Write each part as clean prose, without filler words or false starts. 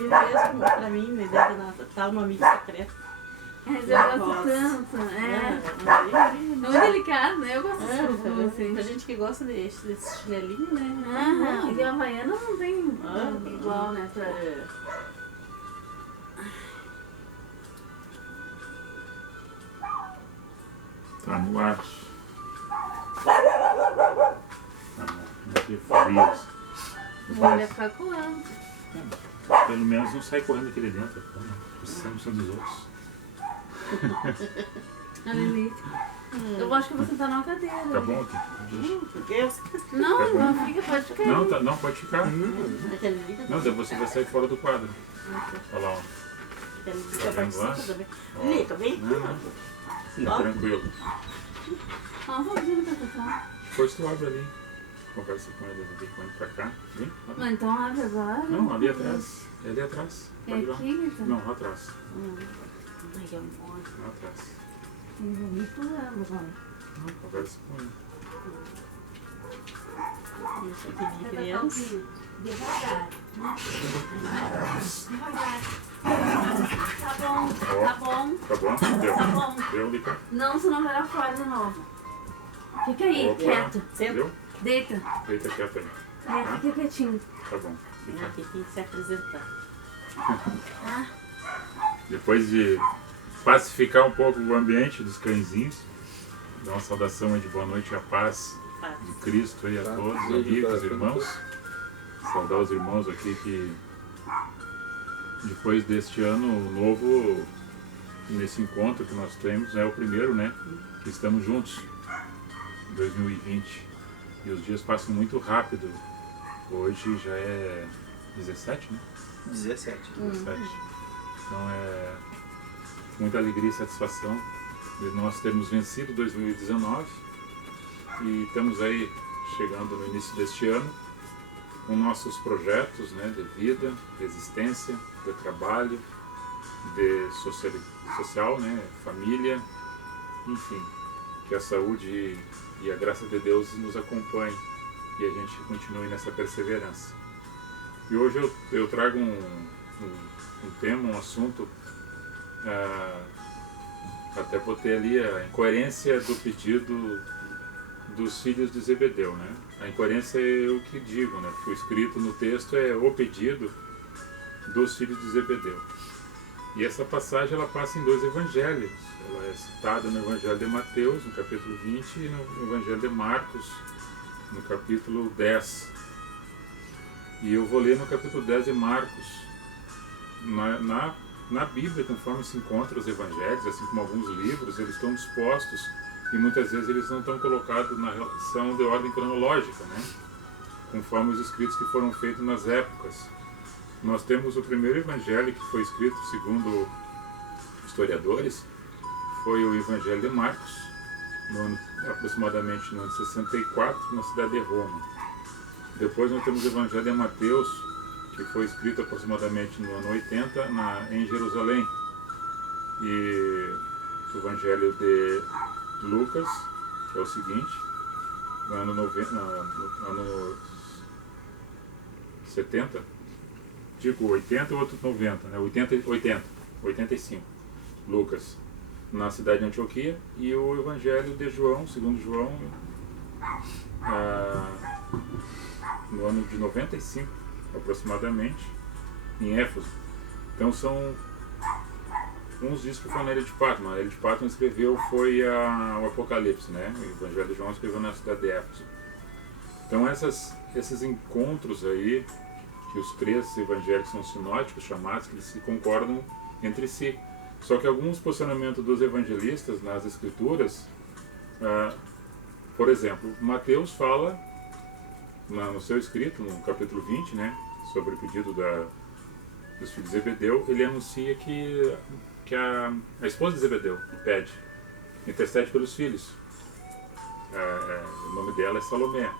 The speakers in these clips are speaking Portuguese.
ele mesmo pra mim, me deu tá uma amiga secreta. Mas eu gosto tanto, é muito delicado, né? Eu gosto de fofinho, assim. Tem gente que gosta desse chinelinho, né? Aham, e a Havaiana não tem igual, né? Pra... Tá no ar. Que frios. Vai ficar coando. Pelo menos não sai correndo aqui de dentro. Precisamos dos outros. A Lelita. Eu acho que eu vou sentar numa cadeira. Tá bom aqui? Não, não fica, pode ficar. Não, tá, não, pode ficar. Não, daí você vai sair fora do quadro. Olha lá, ó. Tá vendo lá? Lelita, vem. Não, tranquilo. Vamos vir no café. Depois tu abre ali. Conversa com ele, vem com ele pra cá. Vem. Mas então abre agora. Não, ali atrás. É ali atrás. É Pode ir lá. aqui, então? Não, lá atrás. Ai, amor. Lá atrás. Me pulando, vai. Não, conversa com ele. Isso aqui de criança. Devagar. Tá bom, Ó, tá bom. Tá bom? Deu. Tá bom. Deu ali, tá? Não, senão vai lá fora de novo. Fica aí, Opa. quieto. Deu? Deita. Deita quieto aí. Fica quietinho. Tá bom. Fica. Aqui tem que se apresentar. Depois de pacificar um pouco o ambiente dos cãezinhos, dar uma saudação aí de boa noite e a paz de Cristo aí a todos, amigos, irmãos. Saudar os irmãos aqui que depois deste ano novo, nesse encontro que nós temos, é o primeiro, né? Que estamos juntos, 2020. E os dias passam muito rápido. Hoje já é 17, né? 17. 17. Então é muita alegria e satisfação de nós termos vencido 2019 e estamos aí chegando no início deste ano com nossos projetos, né, de vida, de existência, de trabalho, de social, né, família, enfim, que a saúde e a graça de Deus nos acompanhem e a gente continue nessa perseverança. E hoje eu trago um tema, um assunto, até botei ali a incoerência do pedido dos filhos de Zebedeu, né? A incoerência é o que digo, né? Porque o escrito no texto é o pedido dos filhos de Zebedeu. E essa passagem ela passa em dois evangelhos. Ela é citada no Evangelho de Mateus, no capítulo 20, e no Evangelho de Marcos, no capítulo 10. E eu vou ler no capítulo 10 de Marcos. Na Bíblia, conforme se encontram os evangelhos, assim como alguns livros, eles estão dispostos e muitas vezes eles não estão colocados na relação de ordem cronológica, né? Conforme os escritos que foram feitos nas épocas. Nós temos o primeiro evangelho que foi escrito, segundo historiadores, foi o Evangelho de Marcos, aproximadamente no ano 64, na cidade de Roma. Depois nós temos o Evangelho de Mateus, que foi escrito aproximadamente no ano 80 em Jerusalém. E o Evangelho de Lucas, que é o seguinte, no ano 70, digo 80 e outro 90, né? 85, Lucas, na cidade de Antioquia, e o Evangelho de João, segundo João, no ano de 95, aproximadamente, em Éfeso. Então são uns dias que foi na ilha de Patmos. A ilha de Patmos escreveu foi o Apocalipse, né? O Evangelho de João escreveu na cidade de Éfeso. Então esses encontros aí, que os três evangelhos são sinóticos, chamados, que eles se concordam entre si. Só que alguns posicionamentos dos evangelistas nas escrituras, por exemplo, Mateus fala no seu escrito, no capítulo 20, né, sobre o pedido dos filhos de Zebedeu, ele anuncia que a esposa de Zebedeu pede, intercede pelos filhos. O nome dela é Salomé.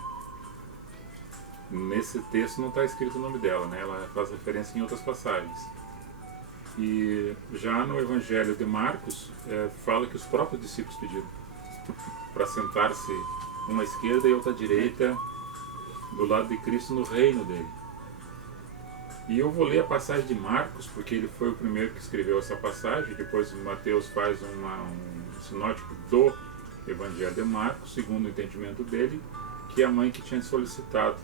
Nesse texto não está escrito o nome dela, né? Ela faz referência em outras passagens. E já no Evangelho de Marcos, fala que os próprios discípulos pediram para sentar-se uma à esquerda e outra à direita, do lado de Cristo no reino dele. E eu vou ler a passagem de Marcos, porque ele foi o primeiro que escreveu essa passagem. Depois Mateus faz um sinótipo do Evangelho de Marcos, segundo o entendimento dele, que é a mãe que tinha solicitado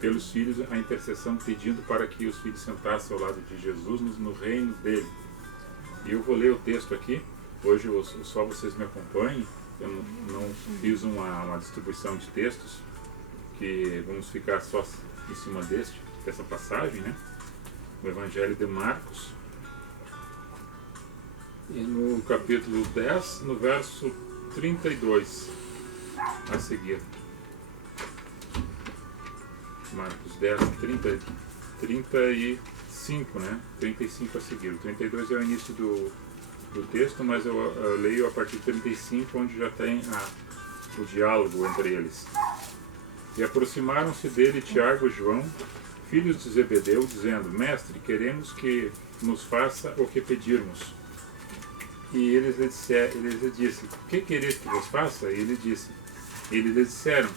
pelos filhos a intercessão, pedindo para que os filhos sentassem ao lado de Jesus no reino dele. E eu vou ler o texto aqui. Hoje só vocês me acompanhem. Eu não fiz uma distribuição de textos, que vamos ficar só em cima dessa passagem, né? O Evangelho de Marcos. E no capítulo 10, no verso 32 a seguir. Marcos 10, 35, né? 35 a seguir. O 32 é o início do texto, mas eu leio a partir de 35, onde já tem o diálogo entre eles. E aproximaram-se dele Tiago e João, filhos de Zebedeu, dizendo: Mestre, queremos que nos faça o que pedirmos. E eles lhe disse: O que quereis que vos faça? E eles lhe disseram: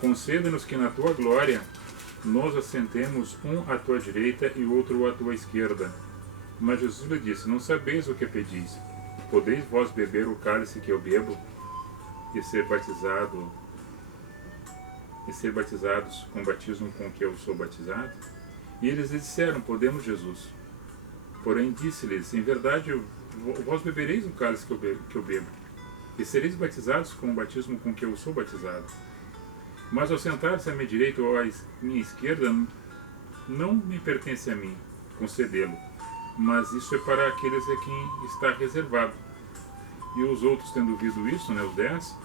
Conceda-nos que na tua glória nos assentemos, um à tua direita e outro à tua esquerda. Mas Jesus lhe disse: Não sabeis o que pedis. Podeis vós beber o cálice que eu bebo e ser batizados com o batismo com que eu sou batizado? E eles lhe disseram: Podemos, Jesus. Porém disse-lhes: Em verdade, vós bebereis o cálice que eu bebo e sereis batizados com o batismo com que eu sou batizado. Mas ao sentar-se à minha direita ou à minha esquerda, não me pertence a mim concedê-lo, mas isso é para aqueles a quem está reservado. E os outros, tendo ouvido isso, né, os 10,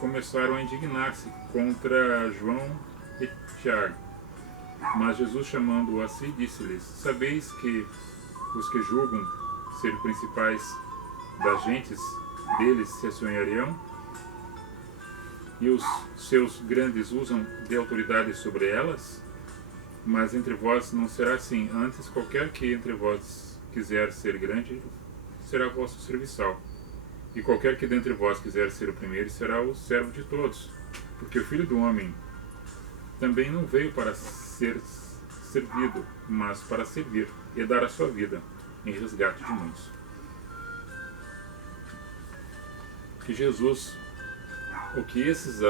começaram a indignar-se contra João e Tiago. Mas Jesus, chamando-o a si, disse-lhes: Sabeis que os que julgam ser principais das gentes deles se assanhariam, e os seus grandes usam de autoridade sobre elas? Mas entre vós não será assim. Antes, qualquer que entre vós quiser ser grande, será vosso serviçal. E qualquer que dentre vós quiser ser o primeiro, será o servo de todos. Porque o Filho do Homem também não veio para ser servido, mas para servir e dar a sua vida em resgate de muitos. Que Jesus, o que esses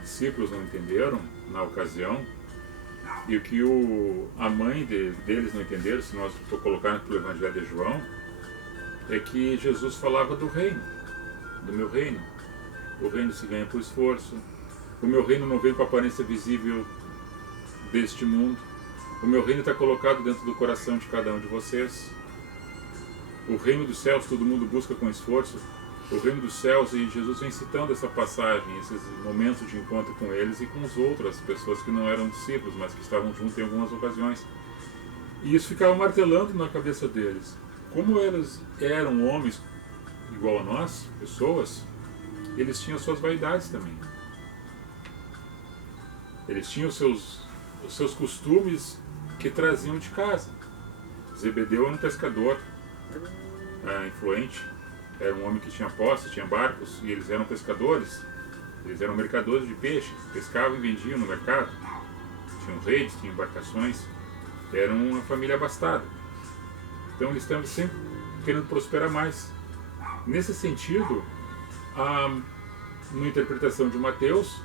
discípulos não entenderam na ocasião, e o que a mãe deles não entenderam, se nós colocarmos pelo Evangelho de João, é que Jesus falava do reino, do meu reino. O reino se ganha por esforço. O meu reino não vem com a aparência visível deste mundo. O meu reino está colocado dentro do coração de cada um de vocês. O reino dos céus todo mundo busca com esforço. O reino dos céus, e Jesus vem citando essa passagem, esses momentos de encontro com eles e com as outras pessoas que não eram discípulos, mas que estavam juntos em algumas ocasiões. E isso ficava martelando na cabeça deles. Como eles eram homens igual a nós, pessoas, eles tinham suas vaidades também. Eles tinham os seus costumes que traziam de casa. Zebedeu era um pescador influente. Era um homem que tinha posse, tinha barcos, e eles eram pescadores. Eles eram mercadores de peixe, pescavam e vendiam no mercado. Tinham redes, tinham embarcações. Eram uma família abastada. Então eles estavam sempre querendo prosperar mais. Nesse sentido, na interpretação de Mateus,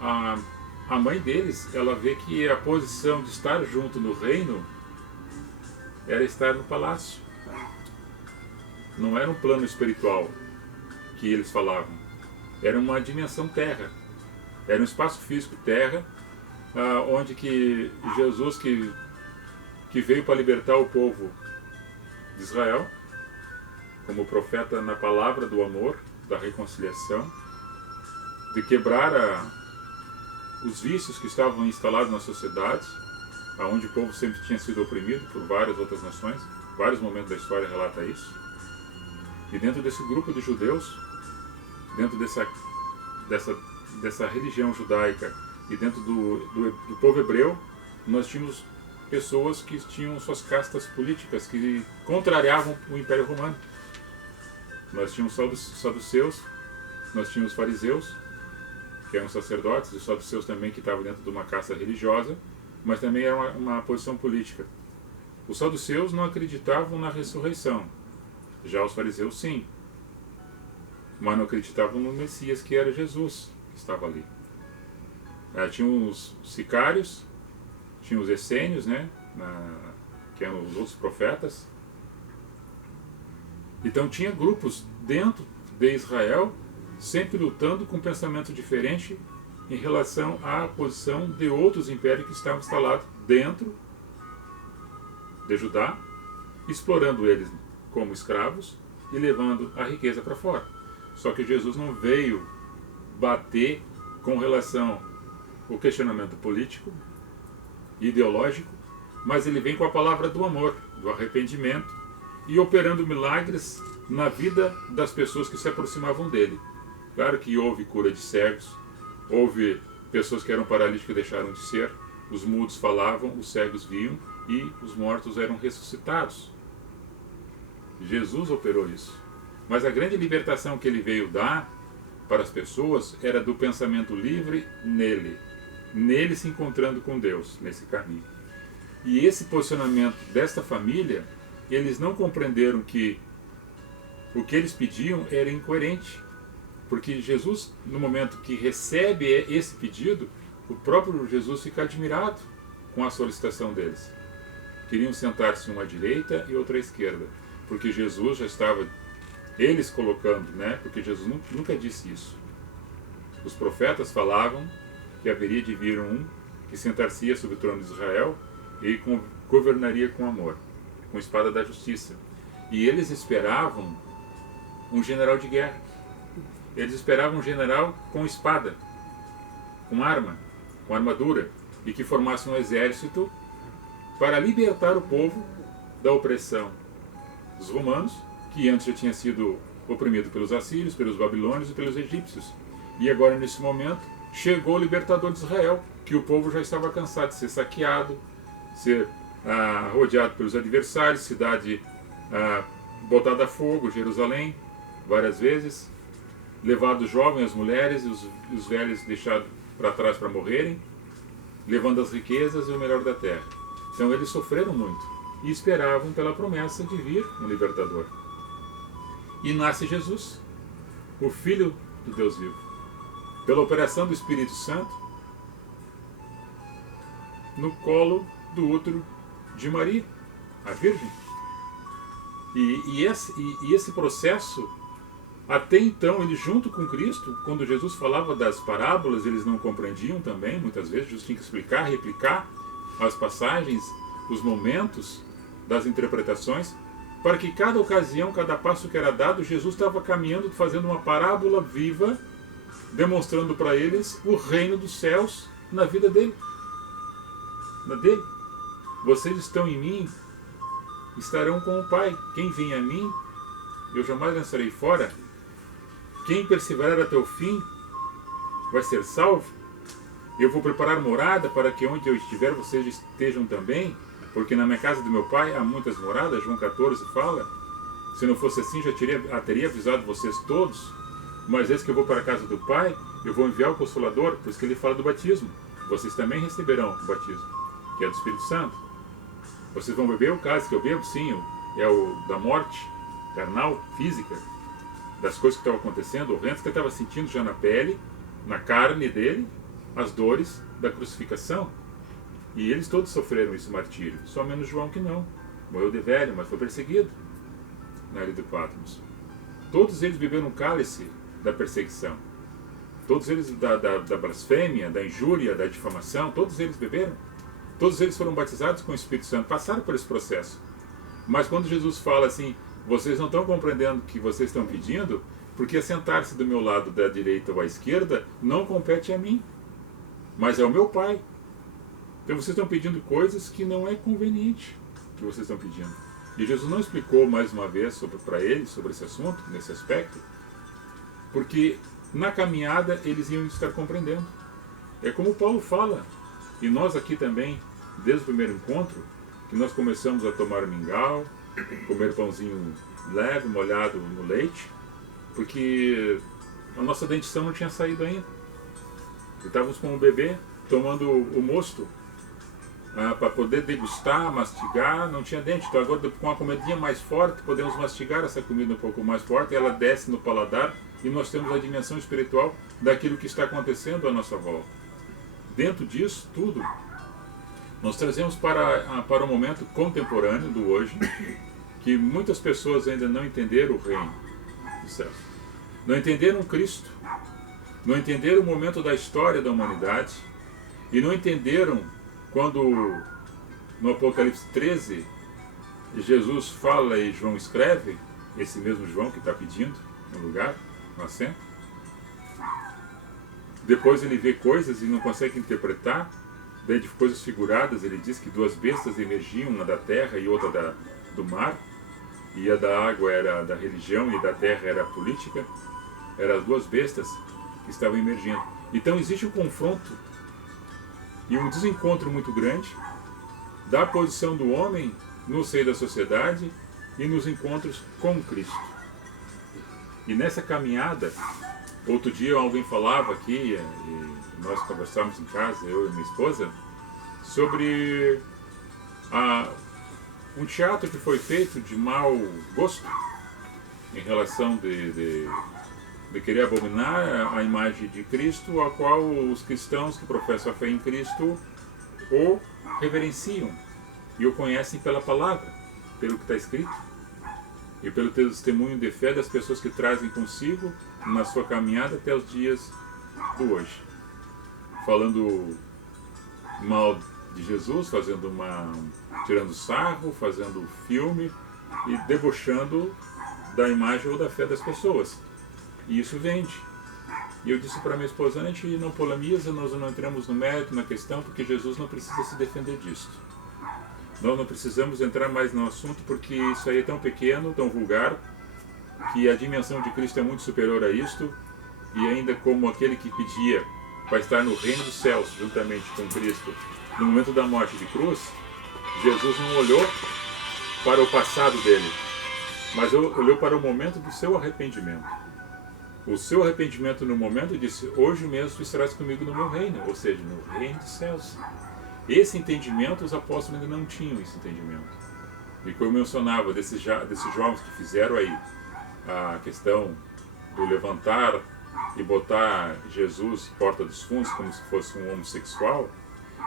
a mãe deles, ela vê que a posição de estar junto no reino era estar no palácio. Não era um plano espiritual que eles falavam. Era uma dimensão terra. Era um espaço físico terra, onde que Jesus, que veio para libertar o povo de Israel, como profeta na palavra do amor, da reconciliação, de quebrar os vícios que estavam instalados na sociedade, onde o povo sempre tinha sido oprimido por várias outras nações. Vários momentos da história relata isso. E dentro desse grupo de judeus, dentro dessa religião judaica e dentro do povo hebreu, nós tínhamos pessoas que tinham suas castas políticas que contrariavam o Império Romano. Nós tínhamos saduceus, nós tínhamos fariseus, que eram sacerdotes, e saduceus também que estavam dentro de uma casta religiosa, mas também era uma posição política. Os saduceus não acreditavam na ressurreição, já os fariseus sim, mas não acreditavam no Messias, que era Jesus, que estava ali. Tinha os sicários, tinha os essênios, né, que eram os outros profetas. Então tinha grupos dentro de Israel sempre lutando com um pensamento diferente em relação à posição de outros impérios que estavam instalados dentro de Judá, explorando eles como escravos e levando a riqueza para fora. Só que Jesus não veio bater com relação ao questionamento político, ideológico, mas ele vem com a palavra do amor, do arrependimento, e operando milagres na vida das pessoas que se aproximavam dele. Claro que houve cura de cegos, houve pessoas que eram paralíticas e deixaram de ser, os mudos falavam, os cegos viam e os mortos eram ressuscitados. Jesus operou isso. Mas a grande libertação que ele veio dar para as pessoas era do pensamento livre nele se encontrando com Deus, nesse caminho. E esse posicionamento desta família, eles não compreenderam que o que eles pediam era incoerente. Porque Jesus, no momento que recebe esse pedido, o próprio Jesus fica admirado com a solicitação deles. Queriam sentar-se uma à direita e outra à esquerda. Porque Jesus já estava, eles colocando, né? Porque Jesus nunca disse isso. Os profetas falavam que haveria de vir um que sentar-se-ia sobre o trono de Israel e governaria com amor, com a espada da justiça. E eles esperavam um general de guerra. Eles esperavam um general com espada, com arma, com armadura, e que formasse um exército para libertar o povo da opressão dos romanos, que antes já tinha sido oprimido pelos assírios, pelos babilônios e pelos egípcios. E agora, nesse momento, chegou o libertador de Israel, que o povo já estava cansado de ser saqueado, ser rodeado pelos adversários, cidade botada a fogo, Jerusalém, várias vezes, levado os jovens, as mulheres e os velhos deixados para trás para morrerem, levando as riquezas e o melhor da terra. Então eles sofreram muito e esperavam pela promessa de vir um libertador. E nasce Jesus, o Filho do Deus vivo, pela operação do Espírito Santo, no colo do útero de Maria, a Virgem. E esse processo, até então, ele junto com Cristo, quando Jesus falava das parábolas, eles não compreendiam também, muitas vezes, Jesus tinha que explicar, replicar as passagens, os momentos das interpretações, para que cada ocasião, cada passo que era dado, Jesus estava caminhando, fazendo uma parábola viva, demonstrando para eles o reino dos céus na vida dele. Na dele. Vocês estão em mim, estarão com o Pai. Quem vem a mim, eu jamais lançarei fora. Quem perseverar até o fim vai ser salvo. Eu vou preparar morada para que onde eu estiver vocês estejam também, porque na minha casa do meu Pai há muitas moradas. João 14 fala. Se não fosse assim, já teria avisado vocês todos. Mas eis que eu vou para a casa do Pai, eu vou enviar o Consolador, por isso que ele fala do batismo. Vocês também receberão o batismo, que é do Espírito Santo. Vocês vão beber o cálice que eu bebo? Sim, é o da morte carnal, física, das coisas que estavam acontecendo, horrendas que ele estava sentindo já na pele, na carne dele, as dores da crucificação. E eles todos sofreram esse martírio, só menos João que não. Morreu de velho, mas foi perseguido na ilha de Patmos. Todos eles beberam o cálice da perseguição. Todos eles da blasfêmia, da injúria, da difamação, todos eles beberam. Todos eles foram batizados com o Espírito Santo, passaram por esse processo. Mas quando Jesus fala assim, vocês não estão compreendendo o que vocês estão pedindo, porque sentar-se do meu lado da direita ou à esquerda não compete a mim, mas é o meu Pai. Então vocês estão pedindo coisas que não é conveniente que vocês estão pedindo. E Jesus não explicou mais uma vez para eles sobre esse assunto, nesse aspecto, porque na caminhada eles iam estar compreendendo. É como Paulo fala, e nós aqui também, desde o primeiro encontro, que nós começamos a tomar mingau, comer pãozinho leve, molhado no leite, porque a nossa dentição não tinha saído ainda. Estávamos com o bebê tomando o mosto para poder degustar, mastigar, não tinha dente. Então agora com a comidinha mais forte podemos mastigar essa comida um pouco mais forte, ela desce no paladar e nós temos a dimensão espiritual daquilo que está acontecendo à nossa volta. Dentro disso tudo, nós trazemos para o momento contemporâneo do hoje, que muitas pessoas ainda não entenderam o reino dos céus, não entenderam Cristo, não entenderam o momento da história da humanidade e não entenderam quando no Apocalipse 13 Jesus fala e João escreve, esse mesmo João que está pedindo um lugar, um assento. Depois ele vê coisas e não consegue interpretar, daí de coisas figuradas ele diz que duas bestas emergiam, uma da terra e outra do mar, e a da água era da religião e da terra era a política. Eram as duas bestas que estavam emergindo. Então existe um confronto e um desencontro muito grande da posição do homem no seio da sociedade e nos encontros com Cristo. E nessa caminhada, outro dia alguém falava aqui, e nós conversávamos em casa, eu e minha esposa, sobre um teatro que foi feito de mau gosto em relação de querer abominar a imagem de Cristo, a qual os cristãos que professam a fé em Cristo o reverenciam e o conhecem pela palavra, pelo que está escrito e pelo testemunho de fé das pessoas que trazem consigo na sua caminhada até os dias do hoje, falando mal de Jesus, tirando sarro, fazendo filme e debochando da imagem ou da fé das pessoas. E isso vende. E eu disse para minha esposa, a gente não polemiza, nós não entramos no mérito, na questão, porque Jesus não precisa se defender disso. Nós não precisamos entrar mais no assunto, porque isso aí é tão pequeno, tão vulgar, que a dimensão de Cristo é muito superior a isto, e ainda como aquele que pedia para estar no reino dos céus, juntamente com Cristo, no momento da morte de cruz, Jesus não olhou para o passado dele, mas olhou para o momento do seu arrependimento. O seu arrependimento no momento disse, hoje mesmo tu estarás comigo no meu reino, ou seja, no reino dos céus. Esse entendimento, os apóstolos ainda não tinham esse entendimento. E como eu mencionava, desses jovens que fizeram aí a questão do levantar e botar Jesus porta dos fundos como se fosse um homossexual,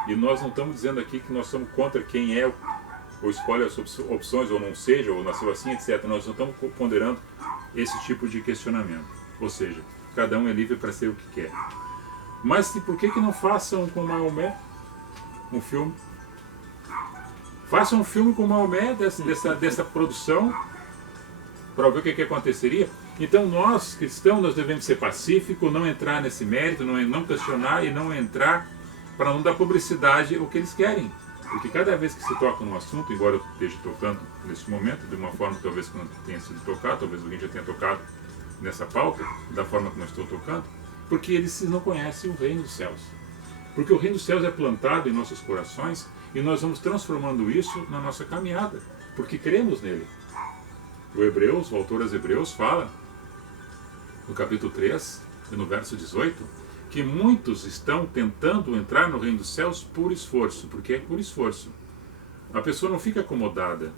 e nós não estamos dizendo aqui que nós somos contra quem é ou escolhe as opções, ou não seja, ou nasceu assim, etc. Nós não estamos ponderando esse tipo de questionamento. Ou seja, cada um é livre para ser o que quer. Mas por que não façam com Maomé um filme? Façam um filme com Maomé dessa produção para ver o que aconteceria. Então nós, cristãos, nós devemos ser pacíficos, não entrar nesse mérito, não questionar e não entrar para não dar publicidade ao que eles querem. Porque cada vez que se toca num assunto, embora eu esteja tocando nesse momento, de uma forma talvez que não tenha sido tocado, talvez alguém já tenha tocado nessa pauta, da forma como eu estou tocando, porque eles não conhecem o reino dos céus. Porque o reino dos céus é plantado em nossos corações e nós vamos transformando isso na nossa caminhada, porque cremos nele. O autor aos Hebreus fala, no capítulo 3, no verso 18, que muitos estão tentando entrar no reino dos céus por esforço, porque é por esforço. A pessoa não fica acomodada,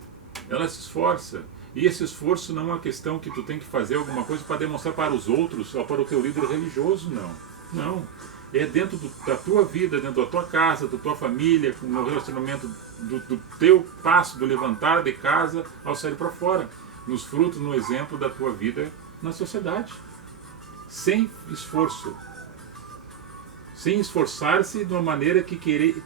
ela se esforça. E esse esforço não é uma questão que tu tem que fazer alguma coisa para demonstrar para os outros ou para o teu líder religioso, não. Não. É dentro da tua vida, dentro da tua casa, da tua família, no relacionamento do teu passo, do levantar de casa ao sair para fora. Nos frutos, no exemplo da tua vida na sociedade. Sem esforço. Sem esforçar-se de uma maneira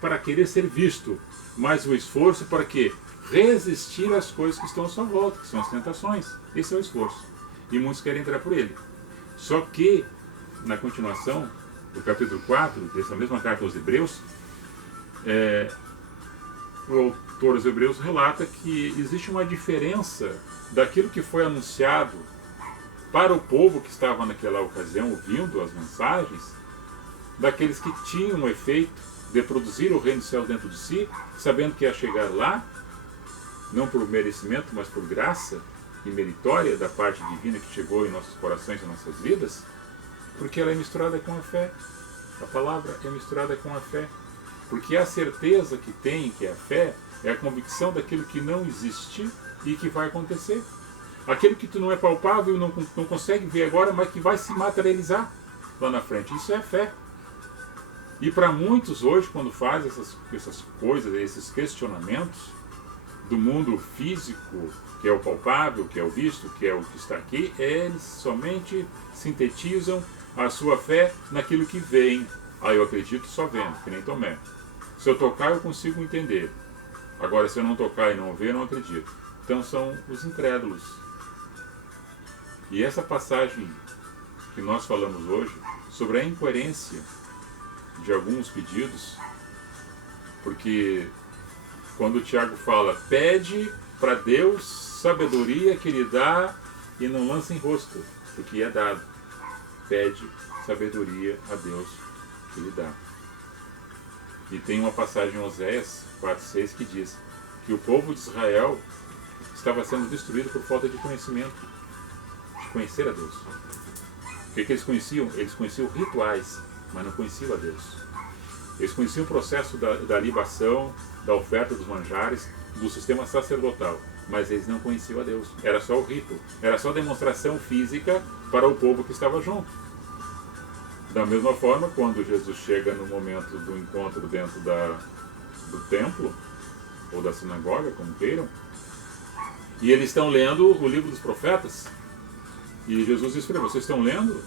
para querer ser visto. Mas o esforço para quê? Resistir às coisas que estão à sua volta, que são as tentações. Esse é o esforço. E muitos querem entrar por ele. Só que, na continuação do capítulo 4, dessa mesma carta aos Hebreus, o autor aos Hebreus relata que existe uma diferença daquilo que foi anunciado para o povo que estava naquela ocasião ouvindo as mensagens, daqueles que tinham o efeito de produzir o reino dos céus dentro de si, sabendo que ia chegar lá, não por merecimento, mas por graça e meritória da parte divina que chegou em nossos corações e nossas vidas, porque ela é misturada com a fé. A palavra é misturada com a fé. Porque a certeza que tem, que é a fé, é a convicção daquilo que não existe e que vai acontecer. Aquilo que tu não é palpável, não consegue ver agora, mas que vai se materializar lá na frente. Isso é fé. E para muitos hoje, quando fazem essas coisas, esses questionamentos do mundo físico, que é o palpável, que é o visto, que é o que está aqui, eles somente sintetizam a sua fé naquilo que vem. Ah, eu acredito só vendo, que nem Tomé. Se eu tocar, eu consigo entender. Agora, se eu não tocar e não ver, eu não acredito. Então são os incrédulos. E essa passagem que nós falamos hoje, sobre a incoerência de alguns pedidos, porque quando o Tiago fala, pede para Deus sabedoria que Ele dá e não lança em rosto, porque é dado. Pede sabedoria a Deus que Ele dá. E tem uma passagem em Oséias 4:6 que diz que o povo de Israel estava sendo destruído por falta de conhecimento, de conhecer a Deus. O que eles conheciam? Eles conheciam rituais, mas não conheciam a Deus. Eles conheciam o processo da libação, da oferta dos manjares, do sistema sacerdotal, mas eles não conheciam a Deus. Era só o rito, era só demonstração física para o povo que estava junto. Da mesma forma, quando Jesus chega no momento do encontro dentro do templo, ou da sinagoga, como queiram, e eles estão lendo o livro dos profetas, e Jesus diz para eles, vocês estão lendo?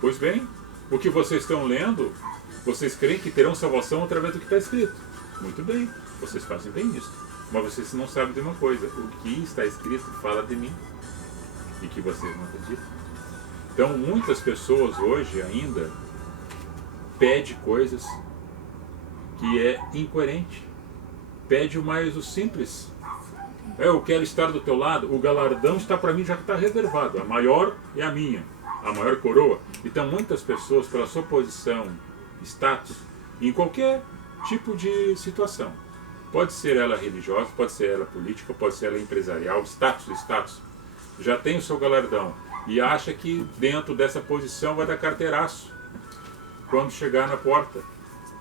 Pois bem, o que vocês estão lendo, vocês creem que terão salvação através do que está escrito. Muito bem, vocês fazem bem isso. Mas vocês não sabem de uma coisa, o que está escrito fala de mim, e que vocês não acreditam. Então, muitas pessoas hoje ainda pedem coisas que é incoerente. Pede o mais o simples. Eu quero estar do teu lado, o galardão está para mim, já está reservado. A maior é a minha, a maior coroa. Então, muitas pessoas, pela sua posição, status, em qualquer tipo de situação, pode ser ela religiosa, pode ser ela política, pode ser ela empresarial, status, já tem o seu galardão. E acha que dentro dessa posição vai dar carteiraço quando chegar na porta.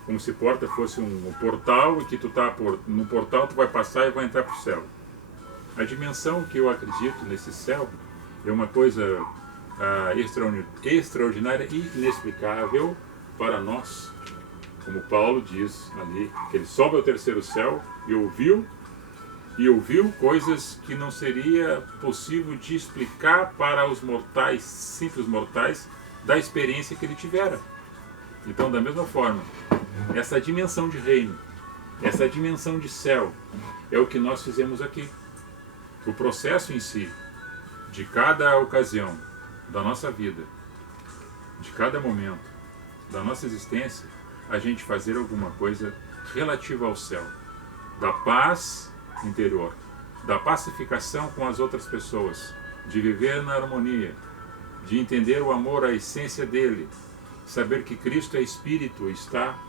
Como se porta fosse um portal e que tu tá no portal, tu vai passar e vai entrar para o céu. A dimensão que eu acredito nesse céu é uma coisa extraordinária e inexplicável para nós. Como Paulo diz ali, que ele sobe ao terceiro céu e ouviu coisas que não seria possível de explicar para os mortais, simples mortais, da experiência que ele tivera. Então, da mesma forma, essa dimensão de reino, essa dimensão de céu, é o que nós fizemos aqui. O processo em si, de cada ocasião da nossa vida, de cada momento da nossa existência, a gente fazer alguma coisa relativa ao céu, da paz interior, da pacificação com as outras pessoas, de viver na harmonia, de entender o amor, a essência dele, saber que Cristo é Espírito, está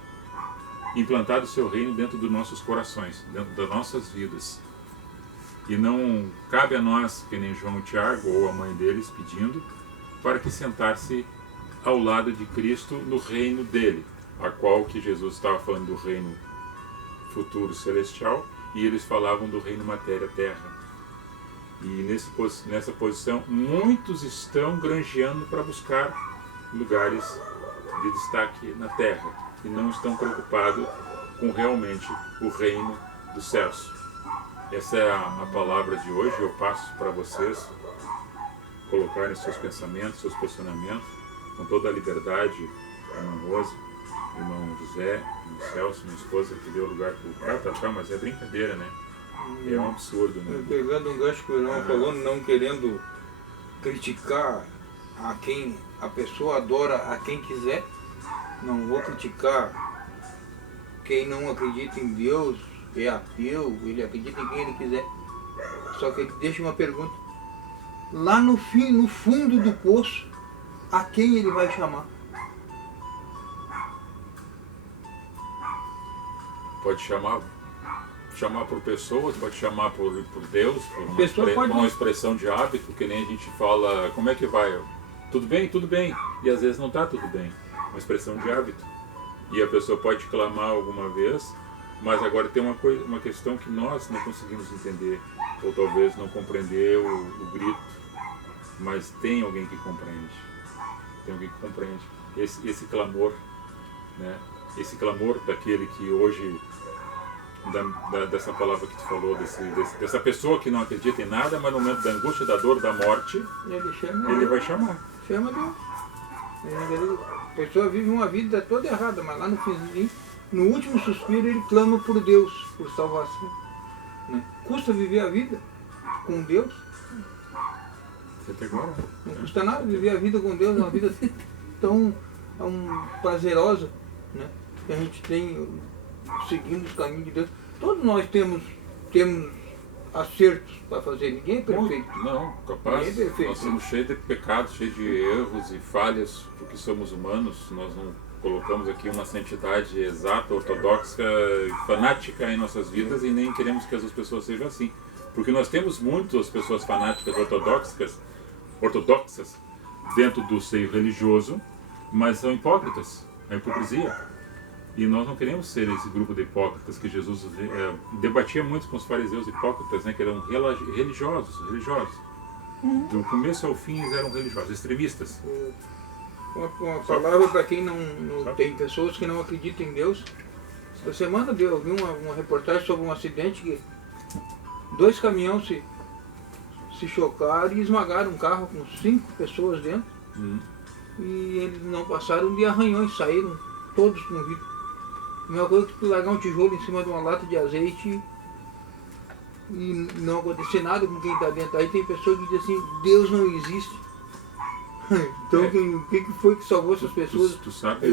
implantado o seu reino dentro dos nossos corações, dentro das nossas vidas. E não cabe a nós, que nem João e Tiago ou a mãe deles pedindo, para que sentar-se ao lado de Cristo no reino dele, a qual que Jesus estava falando do reino futuro celestial, e eles falavam do reino matéria-terra. E nessa posição, muitos estão granjeando para buscar lugares de destaque na terra, e não estão preocupados com realmente o reino dos céus. Essa é a palavra de hoje. Eu passo para vocês colocarem seus pensamentos, seus posicionamentos, com toda a liberdade, irmã Rose, irmão José, irmão Celso, minha esposa, que deu lugar para o mas é brincadeira, né? É um absurdo, né? Pegando um gancho que o irmão falou, não querendo criticar a quem a pessoa adora, a quem quiser, não vou criticar quem não acredita em Deus, é ateu, ele acredita em quem ele quiser. Só que ele deixa uma pergunta. Lá no fim, no fundo do poço, a quem ele vai chamar? Pode chamar por pessoas, pode chamar por Deus, por uma expressão de hábito, que nem a gente fala, como é que vai? Tudo bem? Tudo bem. E às vezes não está tudo bem. Uma expressão de hábito. E a pessoa pode clamar alguma vez, mas agora tem uma questão que nós não conseguimos entender, ou talvez não compreender o grito, mas tem alguém que compreende. Tem alguém que compreende esse clamor, né? Esse clamor daquele que hoje, dessa palavra que tu falou, dessa pessoa que não acredita em nada, mas no momento da angústia, da dor, da morte, ele vai chamar. Chama Deus. A pessoa vive uma vida toda errada, mas lá no fim, no último suspiro, ele clama por Deus, por salvação. Né? Custa viver a vida com Deus? Até agora. Não custa nada viver a vida com Deus, uma vida tão prazerosa, né? Que a gente tem seguindo os caminhos de Deus. Todos nós temos acertos para fazer, ninguém é perfeito. Não, capaz. Ninguém é perfeito. Nós somos cheios de pecados, cheios de erros e falhas, porque somos humanos. Nós não colocamos aqui uma santidade exata, ortodoxa, fanática em nossas vidas e nem queremos que as pessoas sejam assim. Porque nós temos muitas pessoas fanáticas, ortodoxas dentro do seio religioso, mas são hipócritas, é hipocrisia. E nós não queremos ser esse grupo de hipócritas que Jesus debatia muito com os fariseus hipócritas, né, que eram religiosos. Do começo ao fim eles eram religiosos, extremistas. Uma palavra para quem não tem pessoas que não acreditam em Deus. Essa semana eu vi uma reportagem sobre um acidente que 2 caminhões se chocaram e esmagaram um carro com 5 pessoas dentro. E eles não passaram de arranhões, saíram todos com vida. A mesma coisa que tu largar um tijolo em cima de uma lata de azeite e não acontecer nada com quem está dentro. Aí tem pessoas que dizem assim, Deus não existe. Então o que foi que salvou essas pessoas? Tu sabe,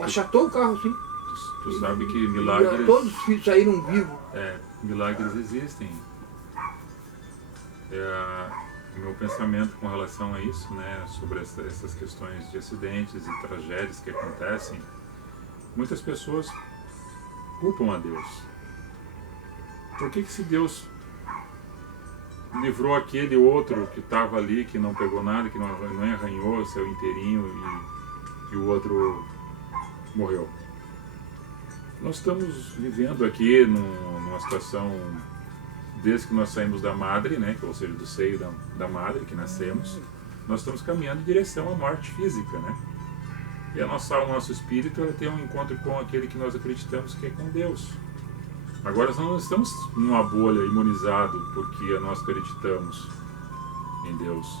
achatou o carro, sim. Tu sabe que milagres... Todos saíram vivos. Milagres existem. O meu pensamento com relação a isso, né, sobre essas questões de acidentes e tragédias que acontecem, muitas pessoas culpam a Deus. Por que se Deus livrou aquele outro que estava ali, que não pegou nada, que não arranhou, saiu inteirinho e o outro morreu? Nós estamos vivendo aqui numa situação, desde que nós saímos da madre, né, ou seja, do seio da madre que nascemos, nós estamos caminhando em direção à morte física, né? E a nossa alma, o nosso espírito, ela tem um encontro com aquele que nós acreditamos que é com Deus. Agora nós não estamos numa bolha imunizado porque nós acreditamos em Deus.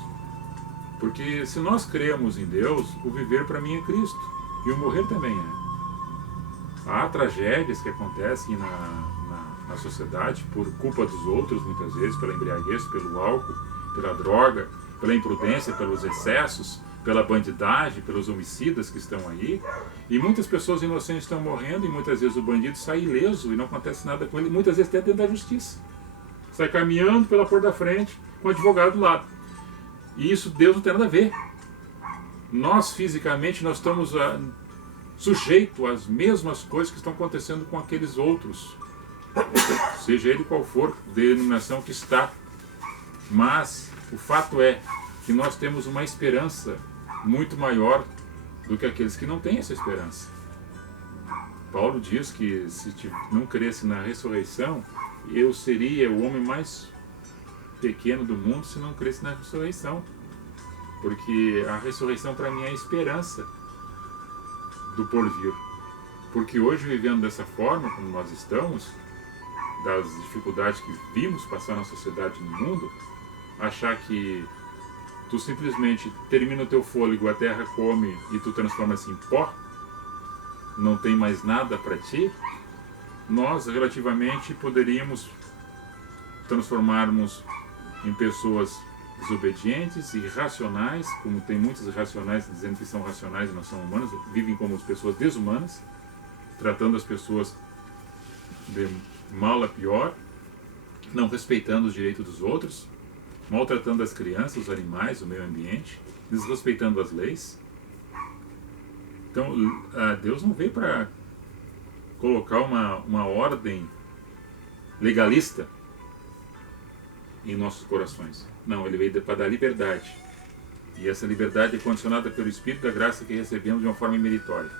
Porque se nós cremos em Deus, o viver para mim é Cristo e o morrer também é. Há tragédias que acontecem na sociedade por culpa dos outros, muitas vezes, pela embriaguez, pelo álcool, pela droga, pela imprudência, pelos excessos, pela bandidagem, pelos homicidas que estão aí. E muitas pessoas inocentes estão morrendo e muitas vezes o bandido sai ileso e não acontece nada com ele. Muitas vezes até dentro da justiça. Sai caminhando pela porta da frente com o advogado do lado. E isso Deus não tem nada a ver. Nós, fisicamente, nós estamos sujeitos às mesmas coisas que estão acontecendo com aqueles outros. Seja ele qual for, denominação que está. Mas o fato é que nós temos uma esperança muito maior do que aqueles que não têm essa esperança. Paulo diz que se não cresce na ressurreição, eu seria o homem mais pequeno do mundo se não cresce na ressurreição. Porque a ressurreição para mim é a esperança do porvir. Porque hoje, vivendo dessa forma como nós estamos, das dificuldades que vimos passar na sociedade e no mundo, achar que tu simplesmente termina o teu fôlego, a terra come e tu transforma-se em pó, não tem mais nada para ti, nós relativamente poderíamos transformarmos em pessoas desobedientes e irracionais, como tem muitos irracionais dizendo que são racionais e não são humanos, vivem como pessoas desumanas, tratando as pessoas de mal a pior, não respeitando os direitos dos outros, maltratando as crianças, os animais, o meio ambiente, desrespeitando as leis. Então, Deus não veio para colocar uma ordem legalista em nossos corações. Não, Ele veio para dar liberdade. E essa liberdade é condicionada pelo Espírito da graça que recebemos de uma forma imeritória.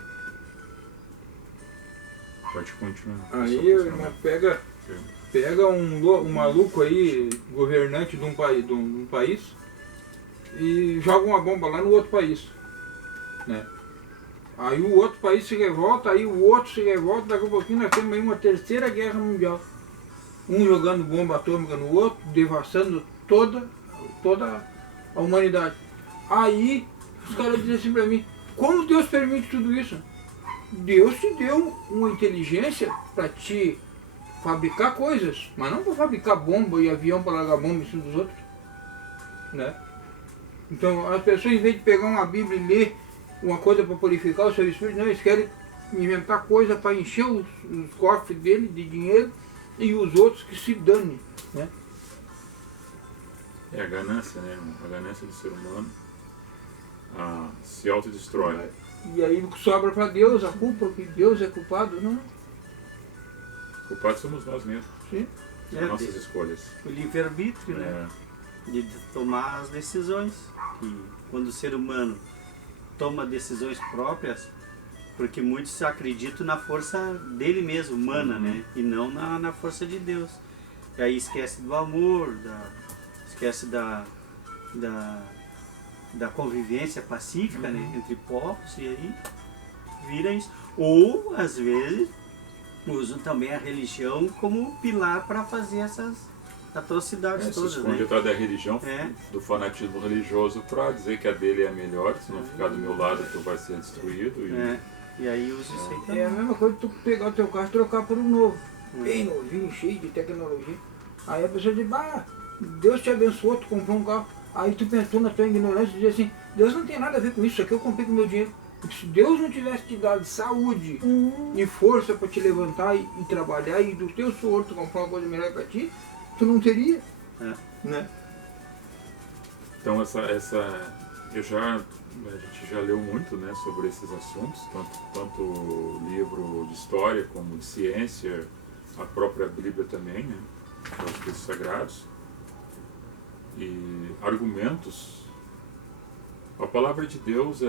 Pode continuar. Aí, Só irmão, pega um maluco aí, governante de um país, e joga uma bomba lá no outro país, né? Aí o outro país se revolta, aí o outro se revolta, daqui a pouquinho nós temos aí uma terceira guerra mundial. Um jogando bomba atômica no outro, devastando toda a humanidade. Aí os caras dizem assim pra mim, como Deus permite tudo isso? Deus te deu uma inteligência para te fabricar coisas, mas não para fabricar bomba e avião para largar bomba em cima dos outros, né? Então as pessoas, em vez de pegar uma Bíblia e ler uma coisa para purificar o seu espírito, não, eles querem inventar coisa para encher os cofres dele de dinheiro e os outros que se danem, né? É a ganância, né, irmão? A ganância do ser humano se autodestrói. E aí sobra para Deus a culpa, que Deus é culpado, não? Culpados somos nós mesmos, Sim. as nossas escolhas. O livre-arbítrio, né? De tomar as decisões. E quando o ser humano toma decisões próprias, porque muitos acreditam na força dele mesmo, humana, né? E não na força de Deus. E aí esquece do amor, esquece da convivência pacífica, né? Entre povos, e aí vira isso. Ou, às vezes, usam também a religião como pilar para fazer essas atrocidades Se todas, esconde né? atrás da religião, É. do fanatismo religioso, para dizer que a dele é a melhor, se não ficar do meu lado tu vai ser destruído. E aí usa isso aí É também. a mesma coisa que tu pegar o teu carro e trocar por um novo. Bem novinho, cheio de tecnologia. Aí a pessoa diz, Deus te abençoou, tu comprou um carro. Aí tu pensou na tua ignorância e diz assim, Deus não tem nada a ver com isso aqui eu comprei com meu dinheiro. Se Deus não tivesse te dado saúde e força para te levantar e trabalhar e do teu suor tu comprar uma coisa melhor para ti, tu não teria. Né? Então a gente já leu muito, né, sobre esses assuntos, tanto livro de história como de ciência, a própria Bíblia também, né, os textos sagrados, e argumentos. A palavra de Deus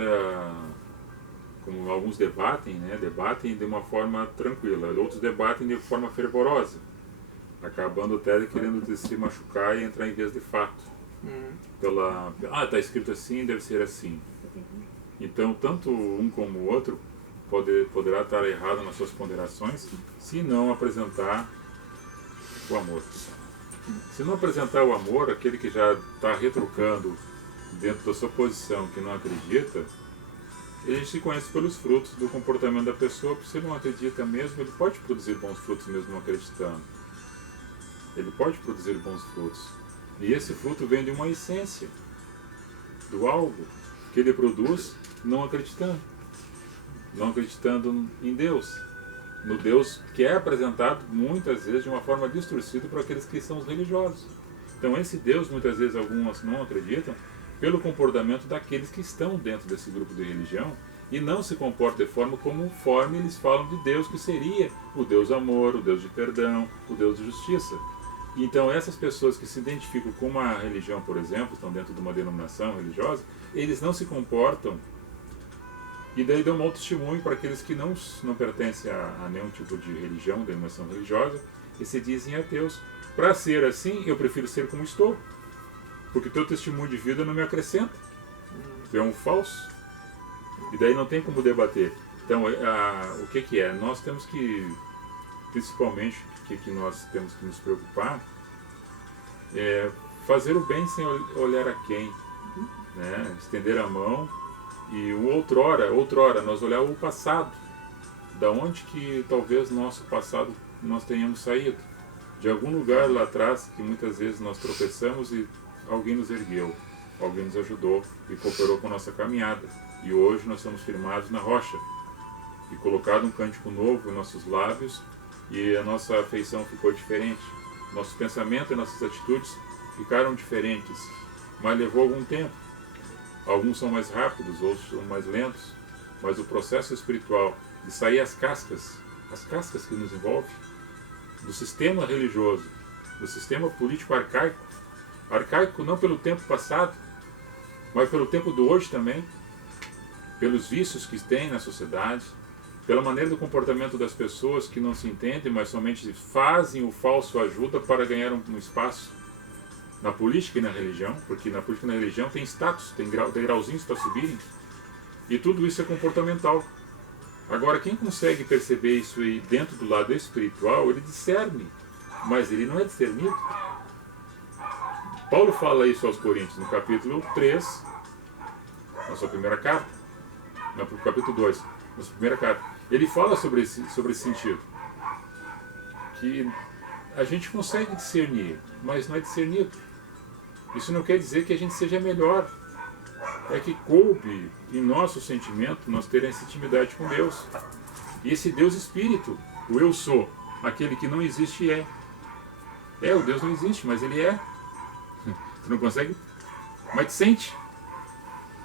como alguns debatem, né, debatem de uma forma tranquila, outros debatem de forma fervorosa, acabando até querendo se machucar e entrar em vias de fato. Está escrito assim, deve ser assim. Então, tanto um como o outro poderá estar errado nas suas ponderações se não apresentar o amor. Se não apresentar o amor, aquele que já está retrucando dentro da sua posição, que não acredita, ele se conhece pelos frutos do comportamento da pessoa. Se ele não acredita mesmo, ele pode produzir bons frutos mesmo não acreditando. Ele pode produzir bons frutos. E esse fruto vem de uma essência, do algo que ele produz não acreditando em Deus, no Deus que é apresentado muitas vezes de uma forma distorcida para aqueles que são os religiosos. Então esse Deus, muitas vezes alguns não acreditam pelo comportamento daqueles que estão dentro desse grupo de religião e não se comportam de forma conforme eles falam de Deus, que seria o Deus amor, o Deus de perdão, o Deus de justiça. Então essas pessoas que se identificam com uma religião, por exemplo, estão dentro de uma denominação religiosa, eles não se comportam e daí dão mau testemunho para aqueles que não pertencem a nenhum tipo de religião, denominação religiosa, e se dizem ateus. Para ser assim, eu prefiro ser como estou, porque o teu testemunho de vida não me acrescenta. Tu é um falso. E daí não tem como debater. Então, o que é? Nós temos que, principalmente, o que nós temos que nos preocupar é fazer o bem sem olhar a quem, né? Estender a mão e outrora nós olhar o passado, da onde que talvez nosso passado nós tenhamos saído, de algum lugar lá atrás que muitas vezes nós tropeçamos e alguém nos ergueu, alguém nos ajudou e cooperou com a nossa caminhada, e hoje nós somos firmados na rocha e colocado um cântico novo em nossos lábios e a nossa afeição ficou diferente, nosso pensamento e nossas atitudes ficaram diferentes, mas levou algum tempo. Alguns são mais rápidos, outros são mais lentos, mas o processo espiritual de sair as cascas que nos envolvem, do sistema religioso, do sistema político arcaico não pelo tempo passado, mas pelo tempo do hoje também, pelos vícios que tem na sociedade, pela maneira do comportamento das pessoas que não se entendem, mas somente fazem o falso ajuda para ganhar um espaço na política e na religião, porque na política e na religião tem status, tem degrauzinhos para subirem, e tudo isso é comportamental. Agora, quem consegue perceber isso aí dentro do lado espiritual, ele discerne, mas ele não é discernido. Paulo fala isso aos Coríntios, no capítulo 3, na sua primeira carta, no capítulo 2, na sua primeira carta. Ele fala sobre esse sentido, que a gente consegue discernir, mas não é discernido. Isso não quer dizer que a gente seja melhor. É que coube em nosso sentimento nós ter essa intimidade com Deus. E esse Deus Espírito, o eu sou, aquele que não existe é. O Deus não existe, mas ele é. Você não consegue, mas te sente.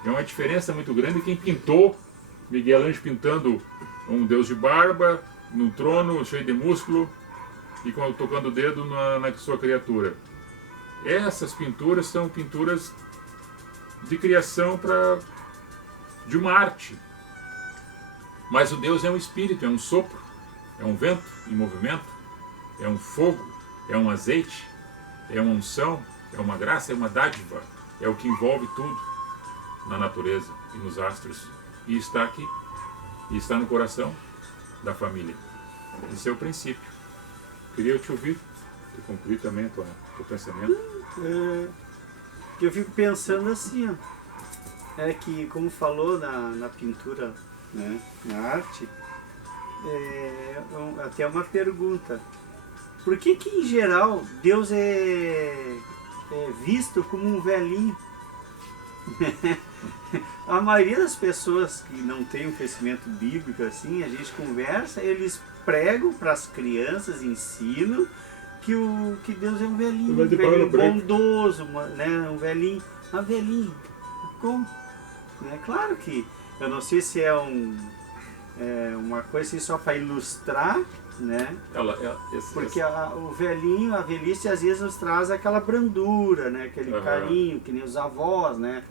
É uma diferença muito grande. Quem pintou, Miguel Ângelo pintando um Deus de barba, no trono, cheio de músculo, e tocando o dedo na sua criatura. Essas pinturas são pinturas de criação de uma arte. Mas o Deus é um espírito, é um sopro, é um vento em movimento, é um fogo, é um azeite, é uma unção, é uma graça, é uma dádiva, é o que envolve tudo na natureza e nos astros. E está aqui, e está no coração da família. Esse é o princípio. Queria te ouvir, e concluir também o teu pensamento. Eu fico pensando assim, ó, é que, como falou na pintura, né, na arte, até uma pergunta. Por que em geral Deus é visto como um velhinho? A maioria das pessoas que não tem um conhecimento bíblico assim, a gente conversa, eles pregam para as crianças, ensinam que Deus é um velhinho bondoso, né? Um velhinho. Mas velhinho, como? Claro que, eu não sei se é uma coisa assim só para ilustrar, né? Porque o velhinho, a velhice às vezes nos traz aquela brandura, né? Aquele carinho, que nem os avós, né?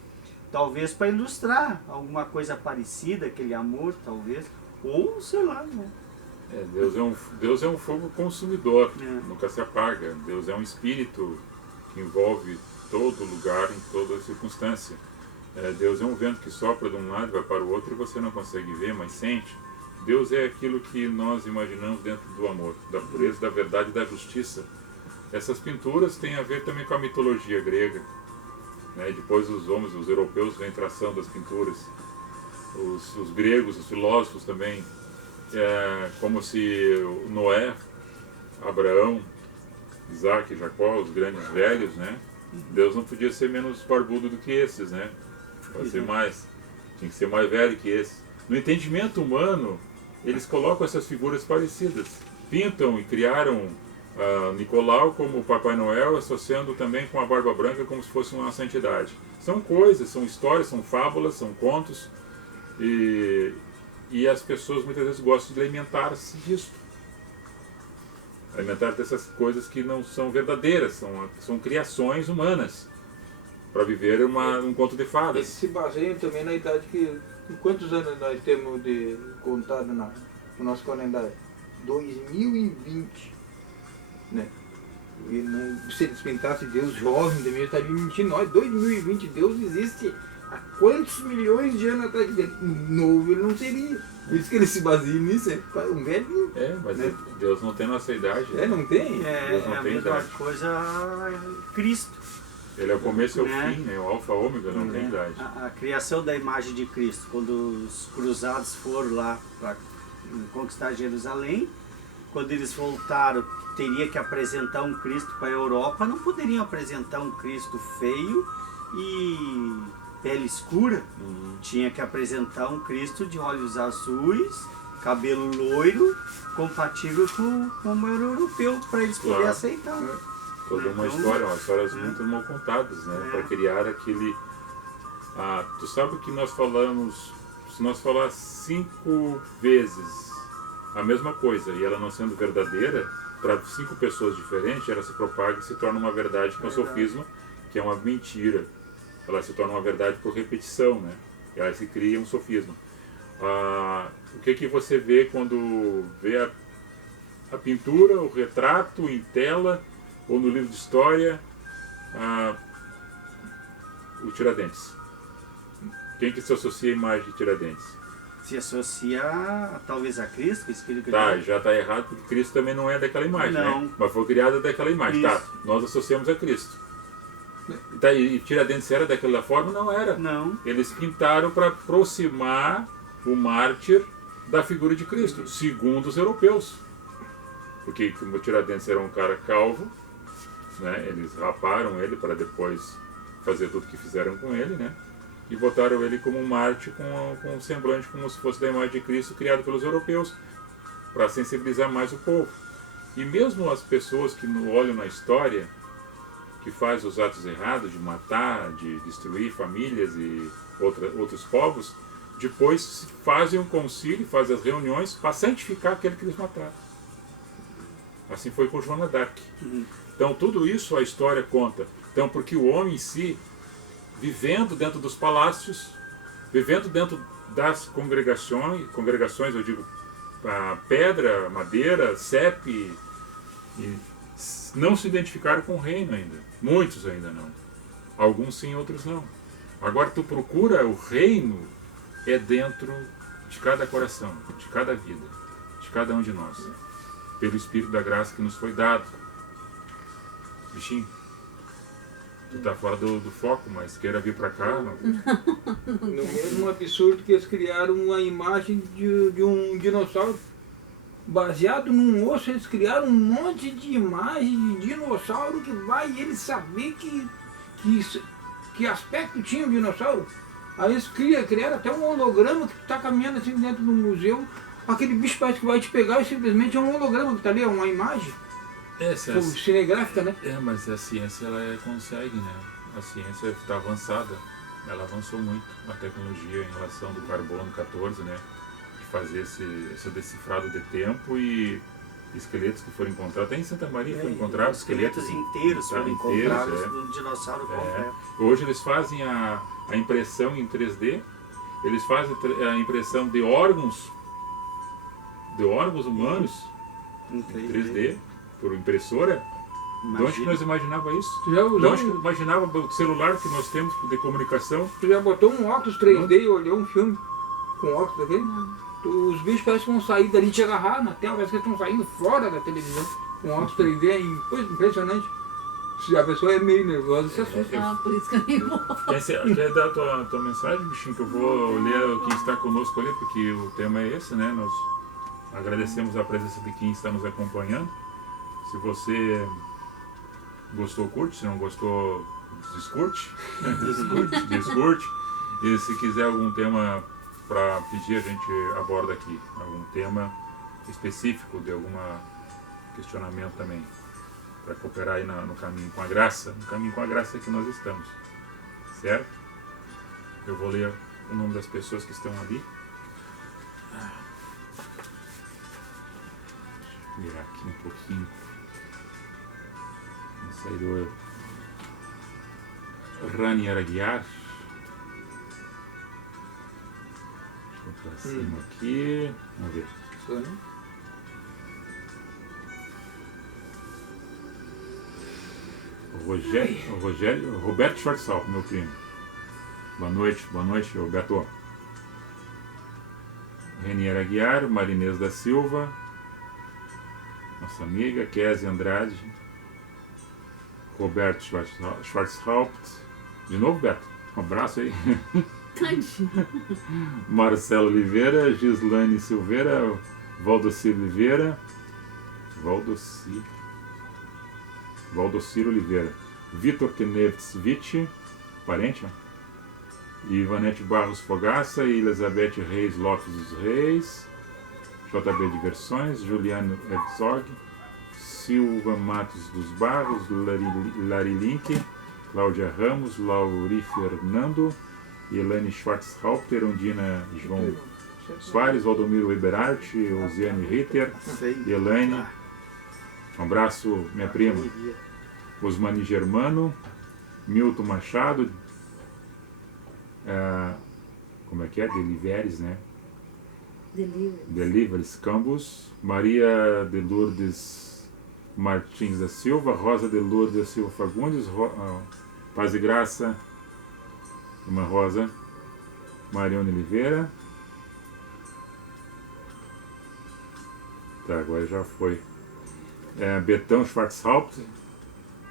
Talvez para ilustrar alguma coisa parecida, aquele amor, talvez. Ou sei lá, né? Deus é um fogo consumidor, nunca se apaga. Deus é um espírito que envolve todo lugar, em toda circunstância. Deus é um vento que sopra de um lado e vai para o outro e você não consegue ver, mas sente. Deus é aquilo que nós imaginamos dentro do amor, da pureza, da verdade e da justiça. Essas pinturas têm a ver também com a mitologia grega. Depois os homens, os europeus, vêm traçando as pinturas. Os gregos, os filósofos também. Como se Noé, Abraão, Isaac e Jacó, os grandes velhos, né? Deus não podia ser menos barbudo do que esses, né? Pode ser mais. Tinha que ser mais velho que esses. No entendimento humano, eles colocam essas figuras parecidas. Pintam e criaram Nicolau como o Papai Noel, associando também com a barba branca como se fosse uma santidade. São coisas, são histórias, são fábulas, são contos. E as pessoas muitas vezes gostam de alimentar-se disso. Alimentar dessas coisas que não são verdadeiras, são criações humanas, para viver um conto de fadas. Eles se baseiam também na idade que... Quantos anos nós temos de contado no nosso calendário? 2020. Né? E não, se eles pintassem Deus jovem, também estaria mentindo. Nós, 2020, Deus existe há quantos milhões de anos atrás? Novo ele não seria. Por isso que ele se baseia nisso, é um velhinho. Mas né? Deus não tem nossa idade. Não tem? Deus não a tem mesma idade. coisa Cristo. Ele é o começo e o fim, né? O alfa, ômega, não tem idade. A criação da imagem de Cristo, quando os cruzados foram lá para conquistar Jerusalém, quando eles voltaram, teria que apresentar um Cristo para a Europa, não poderiam apresentar um Cristo feio e pele escura. Tinha que apresentar um Cristo de olhos azuis, cabelo loiro, compatível com o europeu, para eles poderem aceitar. Toda uma história, histórias muito mal contadas, né? Para criar aquele... tu sabe que nós falamos, se nós falar 5 vezes a mesma coisa e ela não sendo verdadeira, para 5 pessoas diferentes, ela se propaga e se torna uma verdade, que é um sofisma, que é uma mentira. Ela se torna uma verdade por repetição, né? E aí se cria um sofisma. o que você vê quando vê a pintura, o retrato em tela ou no livro de história, o Tiradentes? Quem que se associa à imagem de Tiradentes? Se associa talvez a Cristo, o Espírito de Tá, Deus. já está errado porque Cristo também não é daquela imagem, Não. né? Mas foi criada daquela imagem. Isso. Tá, nós associamos a Cristo. Tá, e Tiradentes era daquela forma? Não era. Não. Eles pintaram para aproximar o mártir da figura de Cristo, segundo os europeus. Porque como o Tiradentes era um cara calvo, né, eles raparam ele para depois fazer tudo o que fizeram com ele, né? E botaram ele como um mártir com um semblante como se fosse da imagem de Cristo criado pelos europeus, para sensibilizar mais o povo. E mesmo as pessoas que olham na história, que faz os atos errados de matar, de destruir famílias e outros povos, depois fazem um concílio, fazem as reuniões para santificar aquele que eles mataram. Assim foi com Joana d'Arc. Então tudo isso a história conta. Então porque o homem em si, vivendo dentro dos palácios, vivendo dentro das congregações eu digo pedra, madeira, cepe, e não se identificaram com o reino ainda. Muitos ainda não. Alguns sim, outros não. Agora tu procura o reino, é dentro de cada coração, de cada vida, de cada um de nós. Pelo Espírito da graça que nos foi dado. Bichinho, tu tá fora do foco, mas queira vir pra cá. Não. No mesmo absurdo que eles criaram uma imagem de um dinossauro. Baseado num osso, eles criaram um monte de imagem de dinossauro que vai eles saber que aspecto tinha o dinossauro. Aí eles criaram até um holograma que tu tá caminhando assim dentro do museu, aquele bicho parece que vai te pegar e simplesmente é um holograma que tá ali, é uma imagem. Cinegráfica, né? Mas a ciência ela consegue, né? A ciência está avançada, ela avançou muito a tecnologia em relação do carbono 14, né? De fazer esse decifrado de tempo e esqueletos que foram encontrados. Até em Santa Maria foram encontrados esqueletos inteiros foram encontrados do dinossauro completo. Hoje eles fazem a impressão em 3D, eles fazem a impressão de órgãos humanos Em 3D por impressora. De onde que nós imaginava isso? Tu já De usou onde que imaginava o celular que nós temos de comunicação? Tu já botou um óculos 3D e olhou um filme com óculos daquele? Os bichos parecem que vão sair dali e te agarrar na tela, parece que estão saindo fora da televisão. Com óculos 3D é coisa impressionante. Se a pessoa é meio nervosa, se assusta. Por isso que eu nem vou. Quer dar a tua mensagem, bichinho, que eu vou ler quem está conosco ali, porque o tema é esse, né? Nós agradecemos a presença de quem está nos acompanhando. Se você gostou, curte. Se não gostou, descurte. Descurte. E se quiser algum tema para pedir, a gente aborda aqui. Algum tema específico de algum questionamento também. Para cooperar aí no caminho com a graça. No caminho com a graça que nós estamos. Certo? Eu vou ler o nome das pessoas que estão ali. Deixa eu virar aqui um pouquinho. Essa aí do Rani Araguiar. Deixa eu ir pra cima aqui. Vamos ver. O Roberto Schwarzalp, meu primo. Boa noite, Roberto. Renier Aguiar, Marinês da Silva, nossa amiga, Kézia Andrade, Roberto Schwarzhaupt, de novo, Beto, um abraço aí. Marcelo Oliveira, Gislane Silveira, Valdocir Oliveira, Valdocir Oliveira, Vitor Knevtsvich, parente, ó. Ivanete Barros Fogaça e Elizabeth Reis Lopes dos Reis, JB Diversões, Juliano Herzog, Silva Matos dos Barros, Lari Link, Cláudia Ramos, Lauri Fernando, Elane Schwarzhaupt, Erundina João Soares, Valdomiro Eberhardt, Osiane Ritter, Elaine, um abraço, minha prima, Osmani Germano, Milton Machado, como é que é? Deliveres, né? Deliveries Cambus, Maria de Lourdes Martins da Silva, Rosa de Lourdes da Silva Fagundes, Paz e Graça, uma Rosa, Marione Oliveira. Tá, agora já foi. Betão Schwarzhaupt,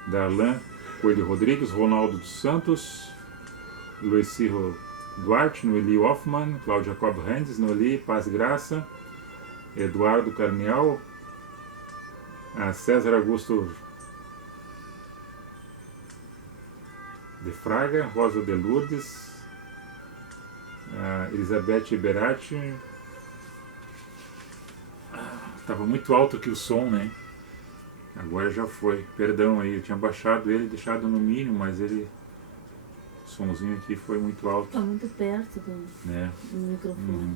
Darlan Coelho Rodrigues, Ronaldo dos Santos, Luiz Cirro Duarte, Noeli Hoffmann, Cláudio Jacob Rendes, Noeli Paz e Graça, Eduardo Carnial, César Augusto de Fraga, Rosa de Lourdes, Elizabeth Iberati. Estava muito alto aqui o som, né? Agora já foi. Perdão aí, eu tinha baixado ele, deixado no mínimo, mas ele... O somzinho aqui foi muito alto. Tá muito perto do, Né? do microfone. Uhum.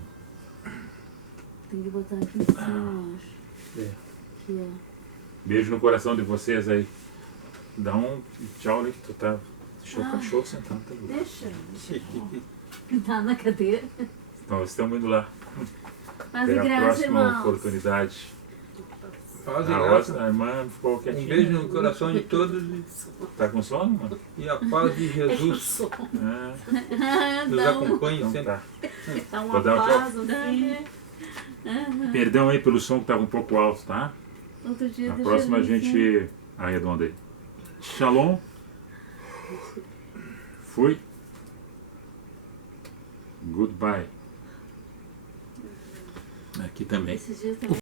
Tem que botar aqui em cima, eu acho. Aqui, ó. Beijo no coração de vocês aí. Dá um tchau ali que tu tá... Deixou o cachorro sentado, tá ligado? Deixa. Tá na cadeira. Então, estamos indo lá. Mas Até a graça, próxima irmãos. oportunidade. Paz e A graça. outra, a irmã ficou quietinha. Um beijo no coração de todos Tá com sono, mano? e a paz de Jesus nos acompanhe Então sempre. tá. Tá uma Vou dar um tchau. paz assim. Perdão aí pelo som que tava um pouco alto, tá? Outro dia Na deixa próxima a ele assim. gente arredonda aí. Shalom. Fui. Goodbye. Aqui também. Esses dias também.